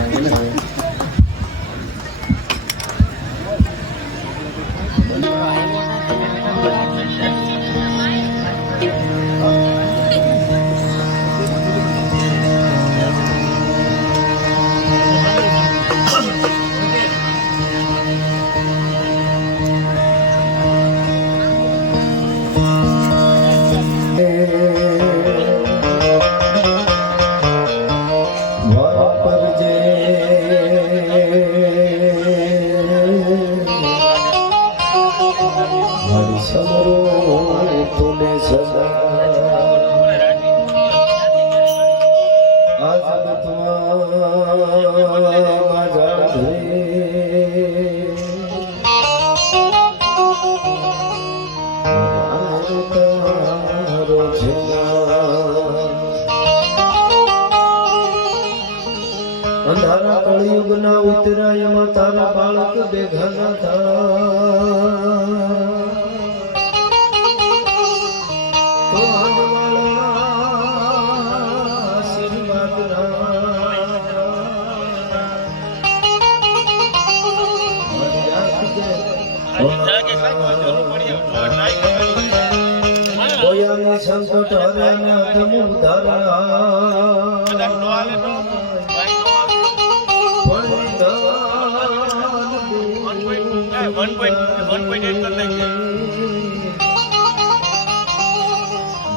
વાપરજે અંધારા કળિયુગ ના ઉતરાયમાં તારા બાળક બેઘા ના થા.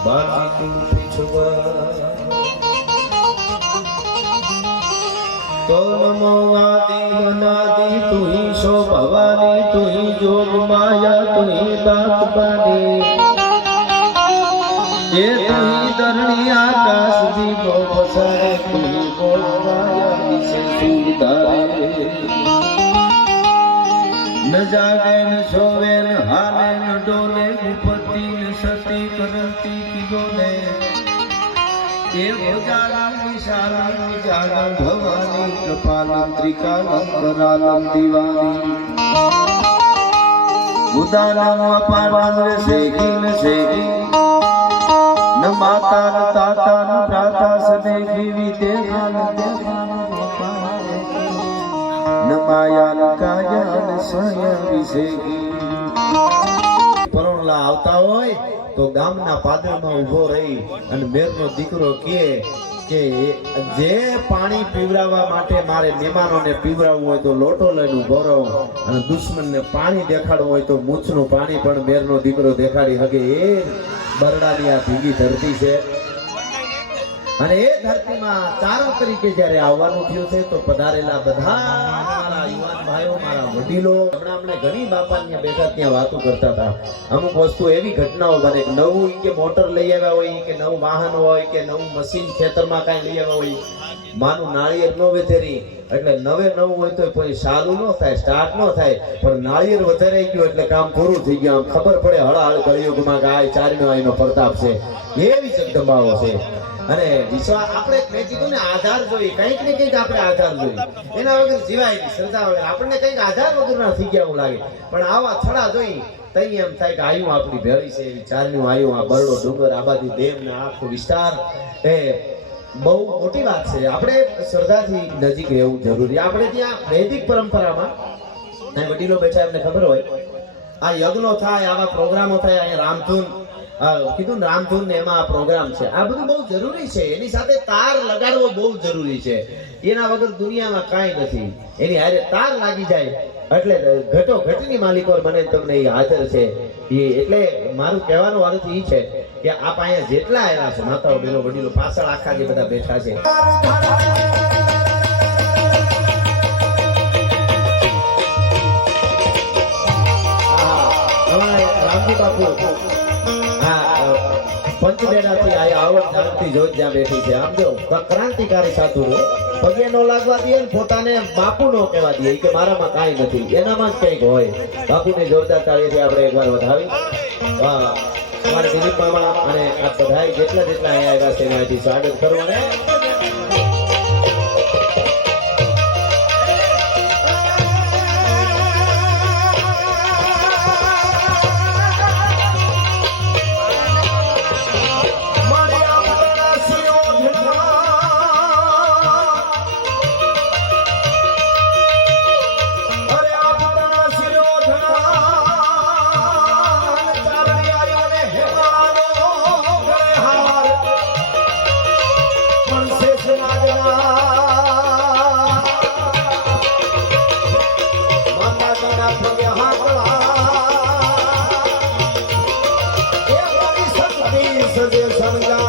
બાકી તું પીછવા, તો નમો આદિ અનાદિ તુહી સો ભવાની તુહી જોગ માયા તુહી બાની. ન જાગે ન સોવે ન હાલે ન ડોલે ઉપતિ ન સતી કરતી કીધો ને એ ભોજાલમ વિશાલમ વિજાલમ ભવાની કપાલમ ત્રિકાલમ કરાલમ દિવાની ઉદાનમ અપારમ રે સેગી ન સેગી ન માતા ન તાતા ન ભ્રાતા સદેખી વિદેહા ન દેખા ન ન માયા પરોણલા આવતા હોય તો ગામના પાદરમાં ઊભો રહી અને મેરનો દીકરો કહે કે, જે પાણી પીવડાવવા માટે મારે મહેમાનોને પીવડાવવું હોય તો લોટો લઈને ઊભો રહો અને દુશ્મનને પાણી દેખાડવું હોય તો મૂછનું પાણી પણ મેરનો દીકરો દેખાડી શકે એ બરડાની આ ભીગી ધરતી છે. અને એ ધરતીમાં ચારો તરીકે જ્યારે આવવાનું થયું છે, તો પધારેલા બધા ભાઈઓ, મારા વડીલો. હમણાં અમને ઘણી બાપાની બેઠા ત્યાં વાતો કરતા હતા. અમુક વસ્તુ એવી ઘટનાઓ બને નવું કે મોટર લઈ આવ્યા હોય કે નવું વાહન હોય કે નવું મશીન ખેતરમાં કાંઈ લઈ આવ્યા હોય. માનું નાળિયેર ન વેતેરી એટલે નવે નવું હોય તો કોઈ સારું ન થાય સ્ટાર્ટ ન થાય. પણ નાળિયેર વધારે ગયું એટલે કામ પૂરું થઈ ગયું. આમ ખબર પડે હળહળ કળિયુગમાં આ ચારનો આઈનો પ્રતાપ છે. એવી જગદંબાઓ છે. અને વિશ્વાસ આપણે મેં કીધું ને આધાર જોઈએ. કંઈક ને કંઈક આપણે આધાર જોઈએ. એના વગર જીવાય નહીં. શ્રદ્ધા વગર આપણને કંઈક આધાર વગર ના થઈ ગયા એવું લાગે. પણ આવા થડા જોઈ, તઈ એમ થાય કે આયુ આપણી ભેળી છે, એવી ચારનું આયુ આ બરડો ડુંગર, આ બાજુ દેવ ને આખો વિસ્તાર. એ બહુ મોટી વાત છે. આપણે શ્રદ્ધાથી નજીક રહેવું જરૂરી. આપણે ત્યાં વૈદિક પરંપરામાં વડીલો બેઠા, એમને ખબર હોય, આ યજ્ઞો થાય, આવા પ્રોગ્રામો થાય, અહીંયા રામધૂન કીધું રામધૂન એમાં આ પ્રોગ્રામ છે. આ બધું બહુ જરૂરી છે. એની સાથે તાર લગાડવો બહુ જરૂરી છે. એના વગર દુનિયામાં કાંઈ નથી. એની હારે તાર લાગી જાય. એટલે ઘટો ઘટની માલિકો મને તમને એ હાજર છે. એ એટલે મારું કહેવાનો અર્થ એ છે કે આપ અહીંયા જેટલા આવ્યા છે, માતાઓ બેનો વડીલો, પાછળ આખા જે બધા બેઠા છે. રામજી બાપુ હા પંચમેણાથી આ આવડ જાગતી જોત જ્યાં બેઠી છે. આમ જો ક્રાંતિકારી સાધુ પગે નો લાગવા દે ને પોતાને બાપુ નો કહેવા દે કે મારામાં કાંઈ નથી. એનામાં જ કંઈક હોય. બાપુને જોરદાર તાળીથી આપણે એકવાર વધાવી. હા, અમારે દિલીપ મામા અને આ બધાય જેટલા જેટલા અહીંયા આવ્યા છે, એનાથી સ્વાગત કરો के संगा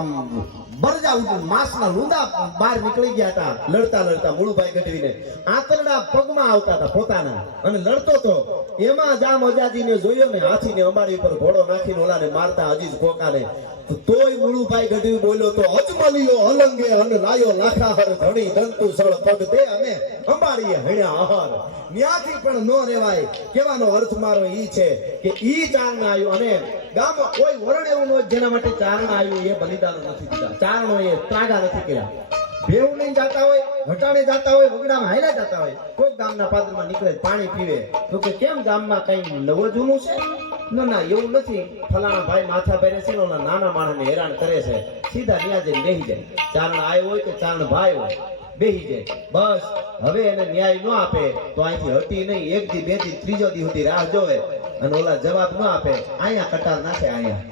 આમ બરજા ઉઠું માસના લૂંદા બહાર નીકળી ગયા હતા. લડતા લડતા મુળુભાઈ ગઢવીને આંતરડા પગમાં આવતા હતા પોતાના. અને લડતો તો એમાં જામ અજાજીને જોયો ને હાથીને અંબાડી ઉપર ઘોડો નાખીને ઓલાને મારતા અજીજ કોકાને તો તોય મુળુભાઈ ગઢવી બોલ્યો તો અજમલિયો અલંગે અને લાયો લાખા હર ધણી દંતુ સળ પગ દે અને અંબાડીએ હણ્યા આહાર. ન્યાથી પણ નો રેવાય. કેવાનો અર્થ મારો ઈ છે કે ઈ ચારણ આવ્યું અને ગામ કોઈ વરણ એવું જેના માટે ચારણ આવ્યું એ બલિદાન નથી દીધા. ચારણો એ ત્રાગા નથી કર્યા. ભેવ નહીં જાતા હોય, ઘટાડે જાતા હોય, વગડામાં હાલ્યા જાતા હોય, કોઈ ગામના પાદરમાં નીકળે, પાણી પીવે. તો કે કેમ ગામમાં કઈ નવું જૂનું છે? ના ના, એવું નથી. ફલાણા ભાઈ માથા ભરે છે નાના માણસને હેરાન કરે છે. સીધા ત્યાં જઈને બેહી જાય. ચારણ આવ્યો હોય કે ચારણ ભાઈ હોય, બેહી જાય. બસ, હવે એને ન્યાય ન આપે, તો અહીંથી હટી નહીં. એક દી, બે દી, ત્રીજો દી સુધી રાહ જોવે અને ઓલા જવાબ ન આપે. અહીંયા કટાર નાખે, અહીંયા.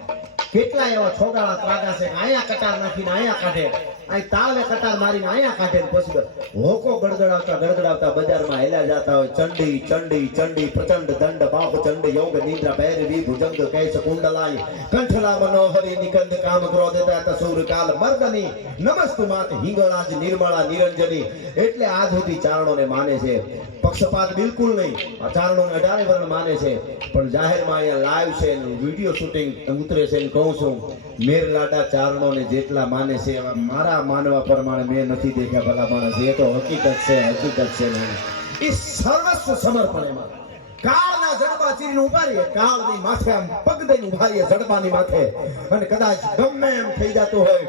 કેટલા એવા છોકરા ત્રાગા છે અહીંયા કટાર નાખીને અહીંયા કાઢે. અહીં તાળવે કટાર મારીને અહીંયા કાઢે પછી હોકો ગડગડાવતા ગડગડાવતા બજારમાં હેલા જાતા હોય. ચંડી ચંડી ચંડી, પ્રચંડ દંડ બાપ ચંડ, યોગ, નિદ્રા વી ભુજંગ કૈસ કુંડલાય. કંઠલા મનોહરી, નિકંદ કામ ક્રોધ દાતા સૂર કાલ મર્દની, નમસ્તુ માત, હિંગળાજ, નિર્મળા, નિરંજની. એટલે આજ સુધી ચારણોને માને છે. પક્ષપાત બિલકુલ નહીં. આ ચારણોને અઢારે વર્ણ માને છે. પણ જાહેરમાં અહીંયા લાઈવ છે વીડિયો શૂટિંગ ઉતરે છે કહું છું. મેરલાડા ચારણોને જેટલા માને છે એવા મારા માનવા પ્રમાણે મેં નથી દેખ્યા ભલા માણસ. એ તો હકીકત છે હકીકત છે એ સર્વસ્વ સમર્પણ એમાં. કાળના જડબા ચીરીને ઉભારીએ કાળની માથે આમ પગ દઈને ઉભારીએ જડબાની માથે. અને કદાચ ગમે એમ થઈ જતું હોય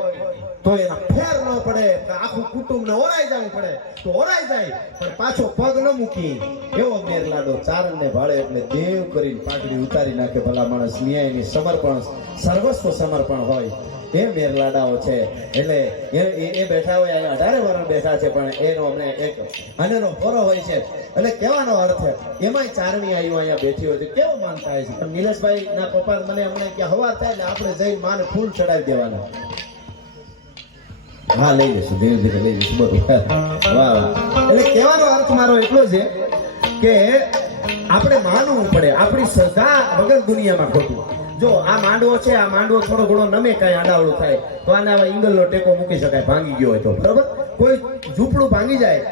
તો એના ફેર ન પડે આખું કુટુંબને ઓરાઈ જવું પડે. તો ઓરાઈ જાય, પણ પાછો પગ ન મૂકી. એવો મેરલાડો ચારણને ભાળે એટલે દેવ કરીને પાઘડી ઉતારી નાખે ભલા માણસ, ન્યાયની સમર્પણ, સર્વસ્વ સમર્પણ હોય. એ મેરલાડાઓ છે. એટલે એ, એ- બેઠા હોય અહીંયા અઢારે વર્ષ બેઠા છે, પણ એનો અમને એક અન્યનો ફોરો હોય છે. એટલે કહેવાનો અર્થ, એમાંય ચારણી આવ્યું અહીંયા બેઠી હોય છે. કેવો માન થાય છે? પણ નિલેશભાઈ ના પપ્પા મને હમણાં કે હવાર થાય એટલે આપણે જઈ માને ફૂલ ચડાવી દેવાના. હા, લઈ જઈશું, ધીરે ધીરે લઈ જઈશું, બધું. વાહ વાહ. એટલે કહેવાનો અર્થ મારો એટલો છે કે આપણે માનવું પડે, આપણી સગા વગર દુનિયામાં ખોટું. જો આ માંડવો છે, આ માંડવો થોડો ઘણો નમે કાંઈ આડાવડું થાય, તો આને આવા ઈંગલનો ટેકો મૂકી શકાય, ભાંગી ગયો હોય તો. બરોબર? કોઈ ઝૂંપડું ભાંગી જાય?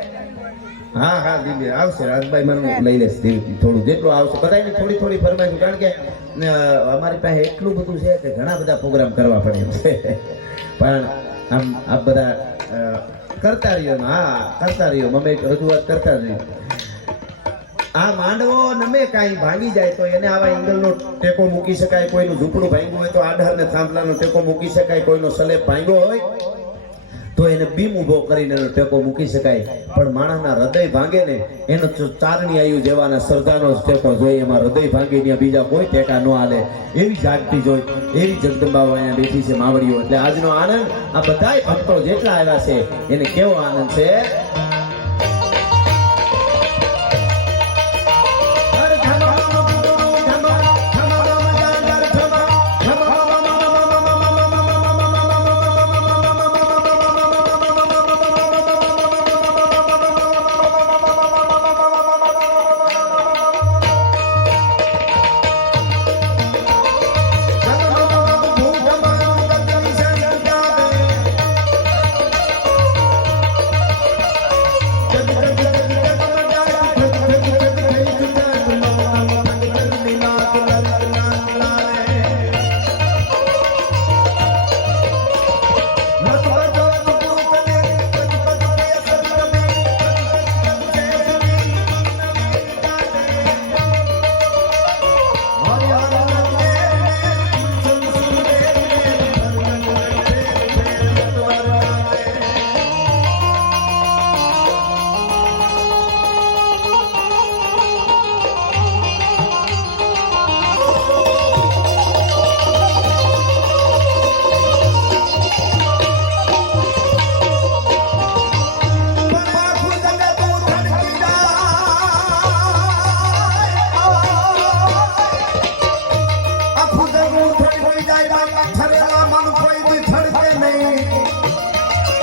હા હા, ધીમે આવશે, રાજભાઈ મને લઈ લેશ, ધીરે થોડું જેટલું આવશે. બધાની થોડી થોડી ફરમાઈશું, કારણ કે અમારી પાસે એટલું બધું છે કે ઘણા બધા પ્રોગ્રામ કરવા પડે. પણ આમ આ બધા કરતા રહ્યો હા કરતા રહ્યો એક રજૂઆત કરતા રહ્યો આ માંડવો નમે કાંઈ ભાંગી જાય તો એને આવા એંગલનો ટેકો મૂકી શકાય. કોઈનું ઝૂંપડું ભાંગ્યું હોય તો આધારને થાંભલાનો ટેકો મૂકી શકાય. કોઈનો સલેબ ભાંગ્યો હોય તો એને બીમ ઊભો કરીને એનો ટેકો મૂકી શકાય. પણ માણસના હૃદય ભાંગે ને, એનો ચારણી આયુ જેવાના સરદારનો ટેકો જોઈએ. એમાં હૃદય ભાંગે ત્યાં બીજા કોઈ ટેકા ન હાલે. એવી જાગતી જોઈ એવી જગદંબાઓ અહીંયા બેઠી છે માવડીઓ. એટલે આજનો આનંદ, આ બધાય ભક્તો જેટલા આવ્યા છે, એને કેવો આનંદ છે?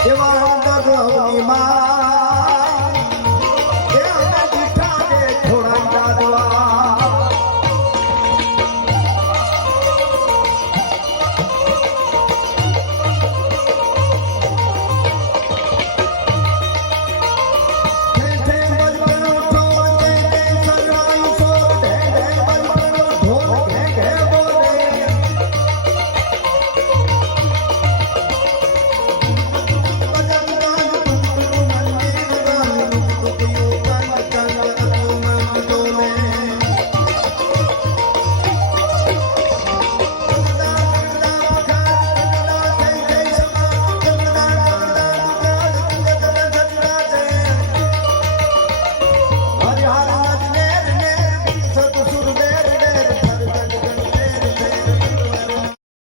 Ya,